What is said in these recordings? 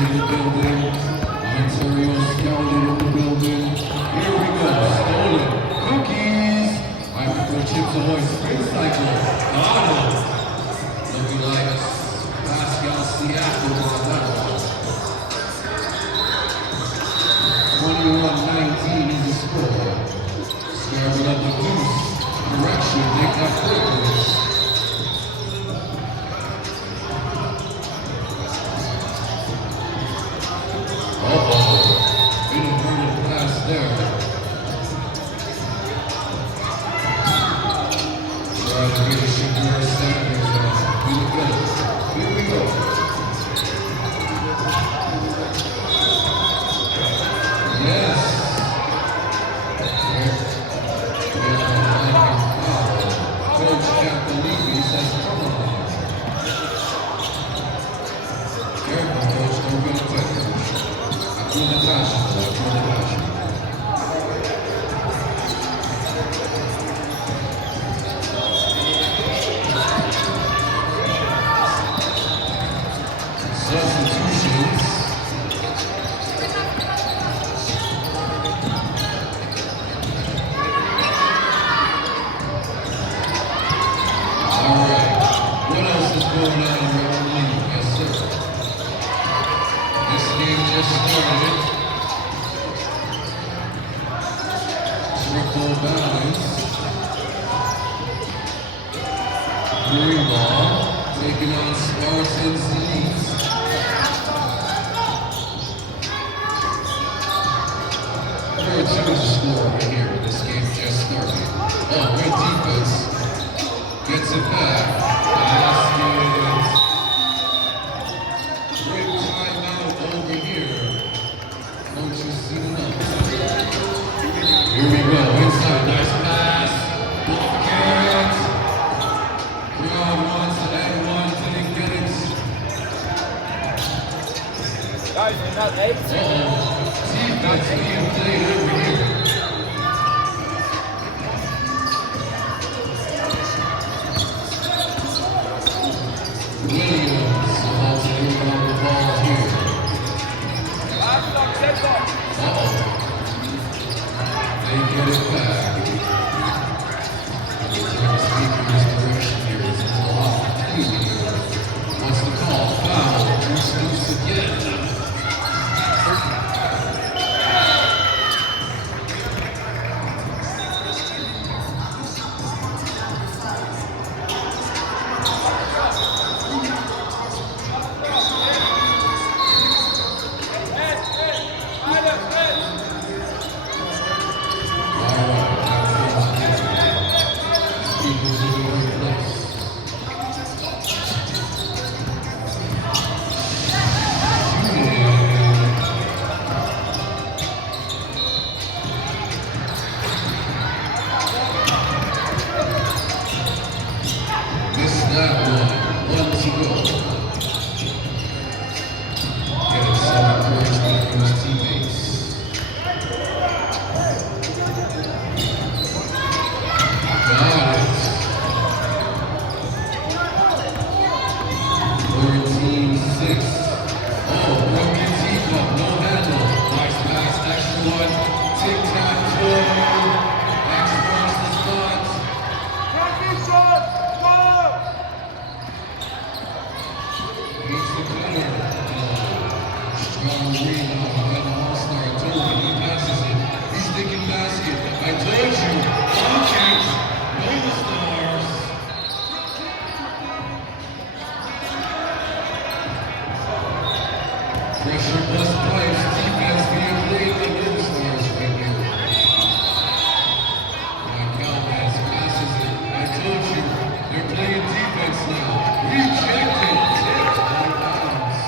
in the building. Ontario Scouted in the building. Here we go. Stolen cookies. Microphone Chips Ahoy Spring Cycle. Donald. Looking like Pascal Siakam on that one. 21-19 is the score. Scrambled up the goose. Correction, they got quickly. Taking on Spartans Leeds. Very similar score right here. This game just started. Oh, great defense. Gets it back. Basket. Great timeout over here. Coaches sealing up. Here we go. Inside. Nice pass. Bucket. 3-on-1 to that one. Didn't get it. Guys, you're not late. Defense being played over here. Williams about to do on the ball here. They get it back. Speaking inspiration here is a lot. Wants to call foul. Scoops again. Pressure plus plays, defense being played by the Stars right here. Mike Galvez passes it. I told you, they're playing defense now. Rejected, tipped out of bounds.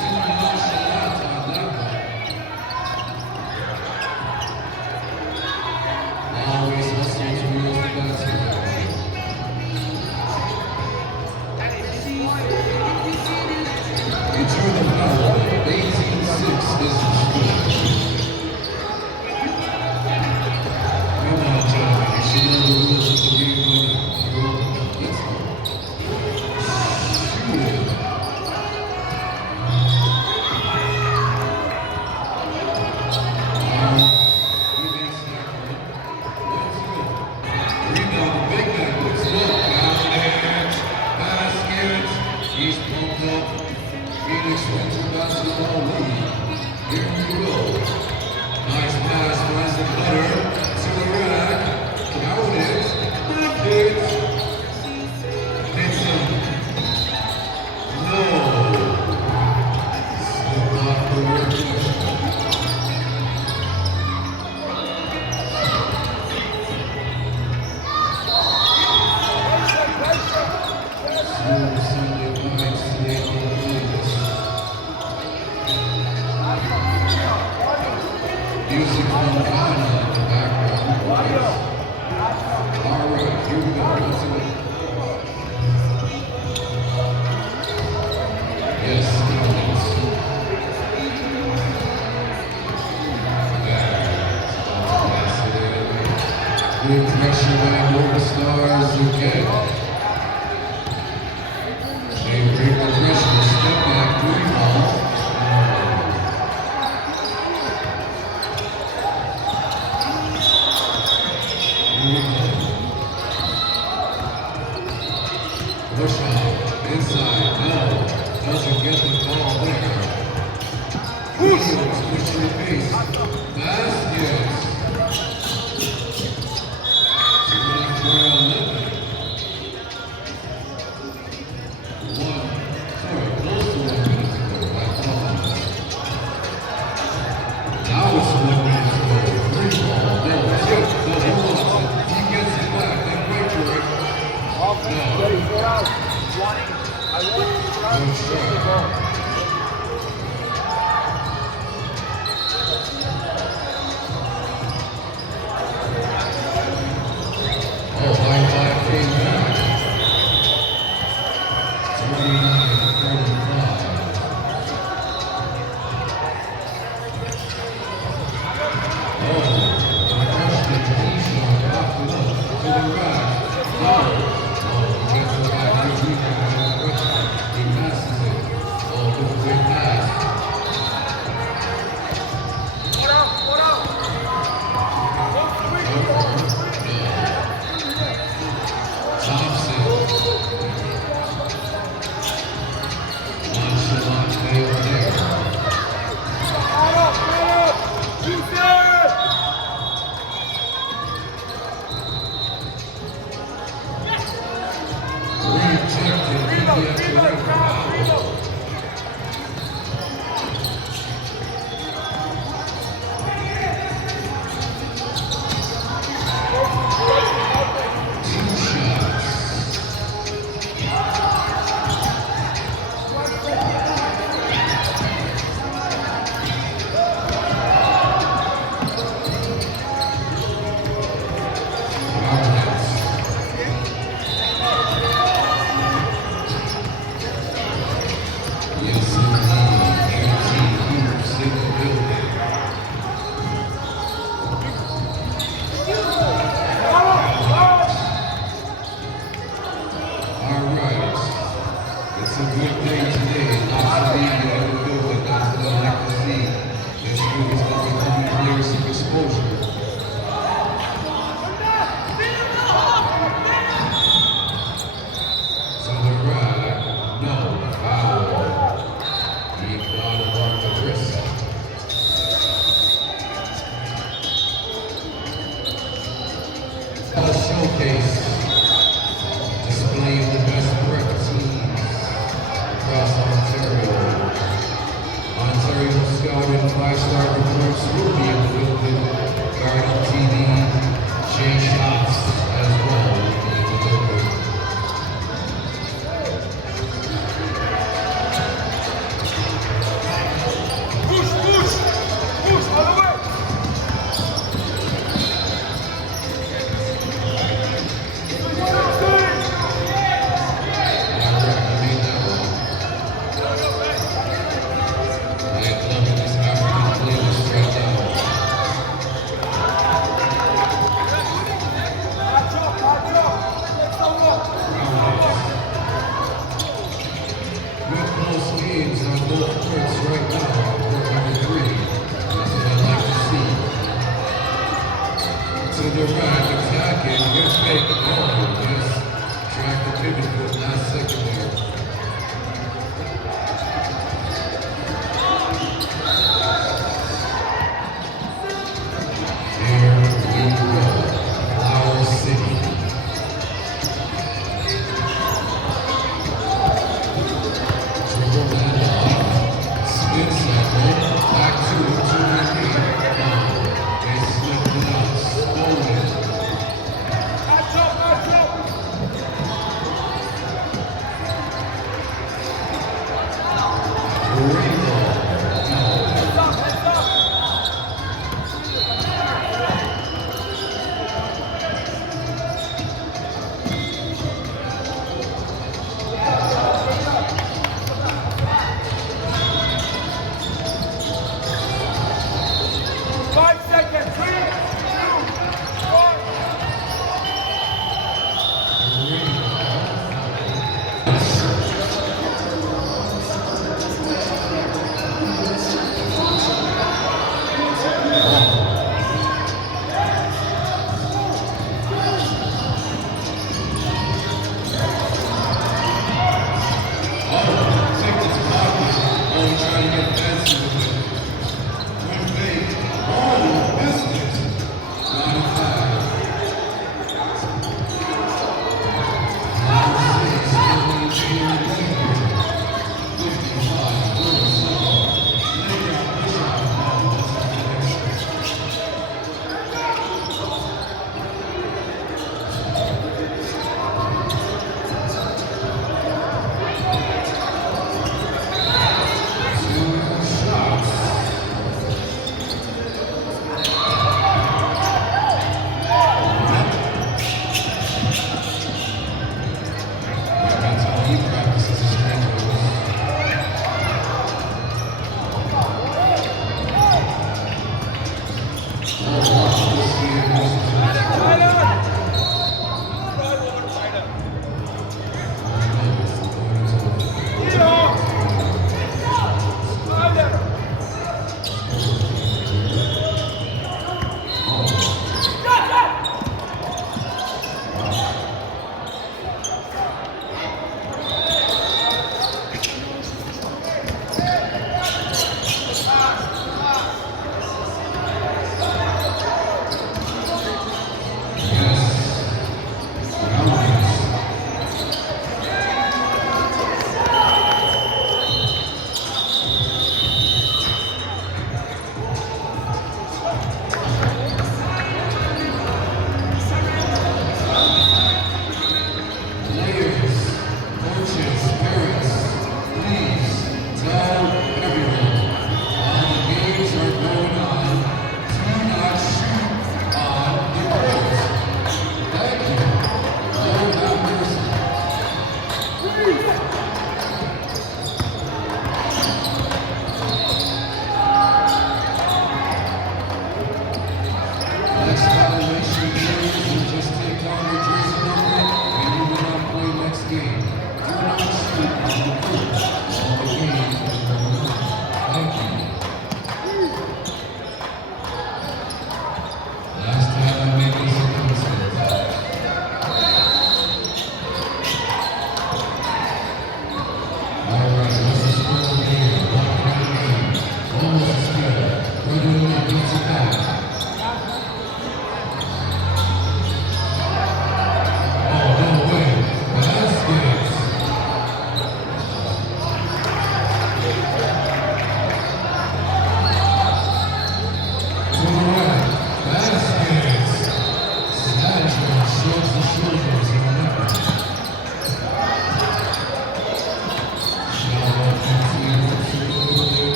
Too nonchalant on that one. Always hustle towards the basket. Into the foul. 18-6 is the score. Phoenix wins the basketball lead. Here we go. Nice pass, finds the cutter to the rack. Count it. Bucket. Hits him. No. Slipped off the reflection. Smooth Sunday night, Seattle Phoenix. Music from Ghana in the background. All right, here we go. Once again. Yes, Collins. Pass it in. Good pressure by Nova Stars again. They break the pressure. Step back, 3 ball. Push off, inside, no, doesn't get the ball there. Williams, push your face, baskets. Scoring for 11. Close to 1 minute to go by Collins. Now it's 1 minute to go, 3 ball, no, tip, no, hold on, he gets it back, then wait for it. Offense, ready, 4 out. 20. I want you to run. Good shot. Oh, high five came back. 29-35. try to get fancy with